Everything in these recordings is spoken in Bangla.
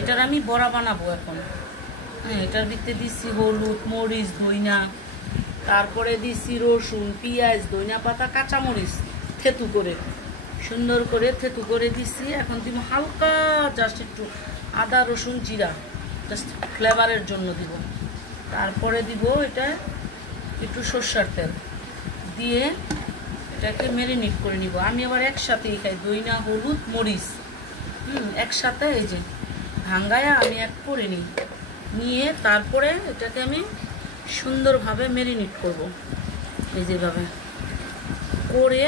এটার আমি বড়া বানাবো এখন। হ্যাঁ, এটার ভিতরে দিচ্ছি হলুদ, মরিচ, ধইনা, তারপরে দিচ্ছি রসুন, পেঁয়াজ, ধইনা পাতা, কাঁচামরিচ থেতু করে সুন্দর করে থেতু করে দিচ্ছি। এখন দিব হালকা জাস্ট একটু আদা, রসুন, জিরা, জাস্ট ফ্লেভারের জন্য দিব। তারপরে দিব এটা একটু সরষের তেল দিয়ে এটাকে ম্যারিনেট করে নিব। আমি আবার একসাথেই খাই, ধইনা, হলুদ, মরিচ একসাথে এই যে ভাঙ্গায়া আমি এক করে নিয়ে তারপরে এটাকে আমি সুন্দরভাবে ম্যারিনেট করব। এই যেভাবে করে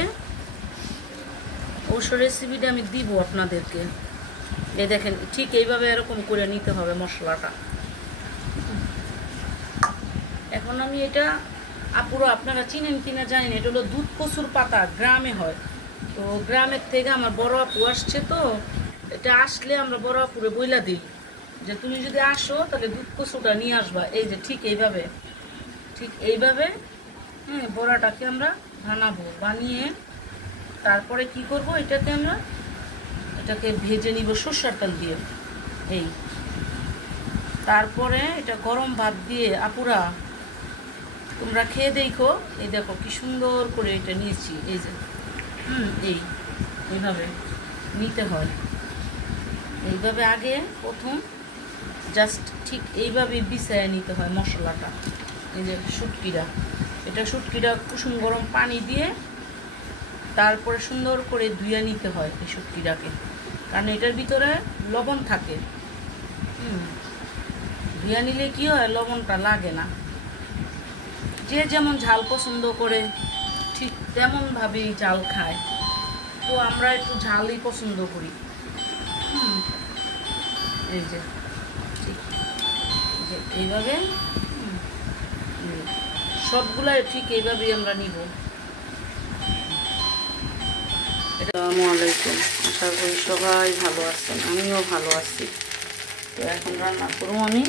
অবশ্য রেসিপিটা আমি দিব আপনাদেরকে। এই দেখেন, ঠিক এইভাবে এরকম করে নিতে হবে মশলাটা। এখন আমি এটা আপুরা আপনারা চিনেন কিনা জানি না, এটা হলো দুধ কচুর পাতা, গ্রামে হয়। তো গ্রামের থেকে আমার বড় আপু আসছে, তো এটা আসলে আমরা বড় আপুরে বইলা দিই যে তুমি যদি আসো তাহলে দুধ কচুটা নিয়ে আসবা। এই যে ঠিক এইভাবে হ্যাঁ বড়াটাকে আমরা বানাবো। বানিয়ে তারপরে কি করব, এটাকে ভেজে নিব সরষের তেল দিয়ে। এই তারপরে এটা গরম ভাত দিয়ে আপুরা তোমরা খেয়ে দেখো। এই দেখো কি সুন্দর করে এটা নিয়েছি। এই যে এইভাবে নিতে হয়। এইভাবে আগে প্রথম জাস্ট ঠিক এইভাবে বিছায়া নিতে হয় মশলাটা। এই যে শুটকিটা কুসুম গরম পানি দিয়ে তারপরে সুন্দর করে ধুয়ে নিতে হয় এই শুটকিটাকে, কারণ এটার ভিতরে লবণ থাকে। ধুয়ে নিলে কি হয়, লবণটা লাগে না। যে যেমন ঝাল পছন্দ করে ঠিক তেমনভাবেই ঝাল খায়, তো আমরা একটু ঝালই পছন্দ করি। এই যে ঠিক এইভাবে সবগুলাই ঠিক এইভাবেই আমরা নিব। আসসালামু আলাইকুম, আশা করি সবাই ভালো আছেন, আমিও ভালো আছি। তো এখন রান্না করবো আমি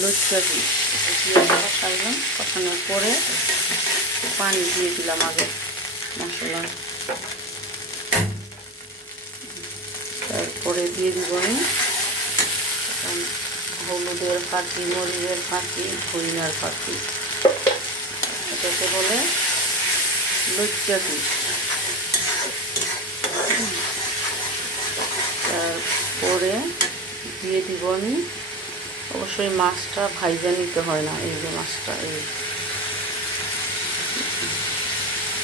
লুচি। কষাইলাম, কষানোর পরে পানি দিয়ে দিলাম আগে মশলা, তারপরে দিয়ে দিব আমি হলুদের পাতি, মরিচের পাতি, ধনিয়ার পাতি, এটাকে বলে লুচি। তারপরে দিয়ে দিব আমি, অবশ্যই মাছটা ভাইজা নিতে হয় না। এই যে মাছটা,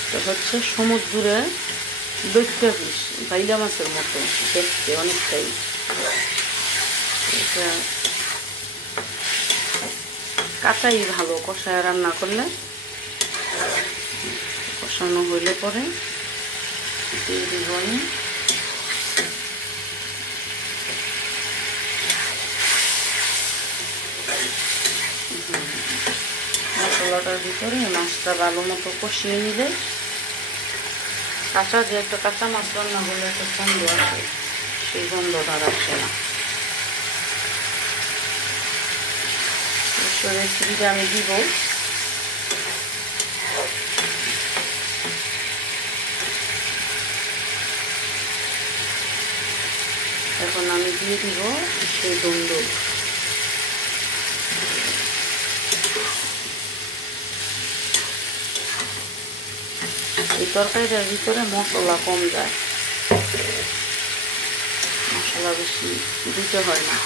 এটা হচ্ছে সমুদ্রের লইট্টা পিস, বাইলা মাছের মতো দেখতে অনেকটাই। এটা কাঁচাই ভালো, কষায় রান্না করলে। কষানো হইলে পরে দিয়ে দিব আমি মশলাটার ভিতরে মাছটা ভালো মতো কষিয়ে নিলে, কাঁচা যে একটা কাঁচা মাছ রান্না করলে একটা গন্ধ আসে, সেই গন্ধটা আসে না। রেসিপিটা আমি দিব। এখন আমি দিয়ে দিব সেই দন্দুল। এই তরকারিটার ভিতরে মশলা কম যায়, মশলা বেশি দিতে হয় না।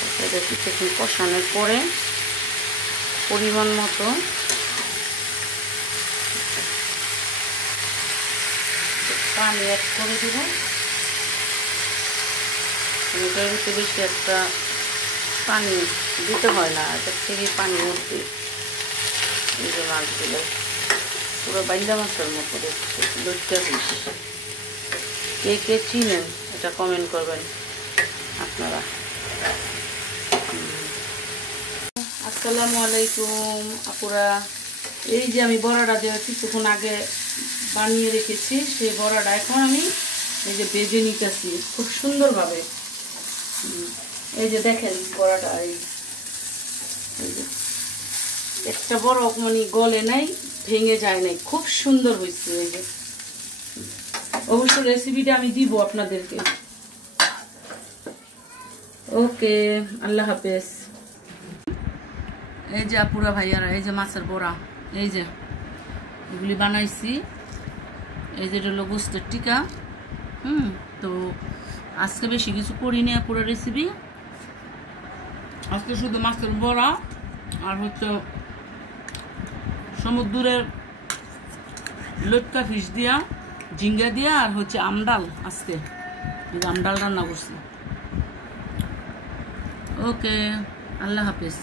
তরকারিটা কিছুক্ষণ কষানোর পরে পরিমাণ মতো পানি অ্যাড করে দিব। এটার ভিতরে বেশি একটা পানি দিতে হয় না, এটার থেকে পানি উঠবে। এই যে মাছগুলো পুরো বাইলা মাছের মতো দেখতে, লইট্টা পিস। কে চিনেন এটা কমেন্ট করবেন আপনারা। আসসালামু আলাইকুম আপুরা। এই যে আমি বড়াটা যে কিছুক্ষণ আগে বানিয়ে রেখেছি, সেই বড়াটা এখন আমি এই যে ভেজে নিতেছি খুব সুন্দরভাবে। এই যে দেখেন বড়াটা, এই যে একটা বড় মানে গলে নাই, ভেঙে যায় নাই, খুব সুন্দর হয়েছে। এই যে অবশ্য রেসিপিটা আমি দিব আপনাদেরকে। ওকে, আল্লাহ হাফেজ। এই যে আপুরা ভাইয়ারা, এই যে মাছের বড়া, এই যে এগুলি বানাইছি। এই যে এটা হলো গোস্তের টিকা। তো আজকে বেশি কিছু করিনি পুরো রেসিপি। আজকে শুধু মাছের বড়া আর হচ্ছে সমুদ্রের লটকা ফিশ দিয়া, ঝিঙ্গা দিয়া, আর হচ্ছে আমডাল। আজকে আমডাল রান্না করছি। ওকে, আল্লাহ হাফেজ।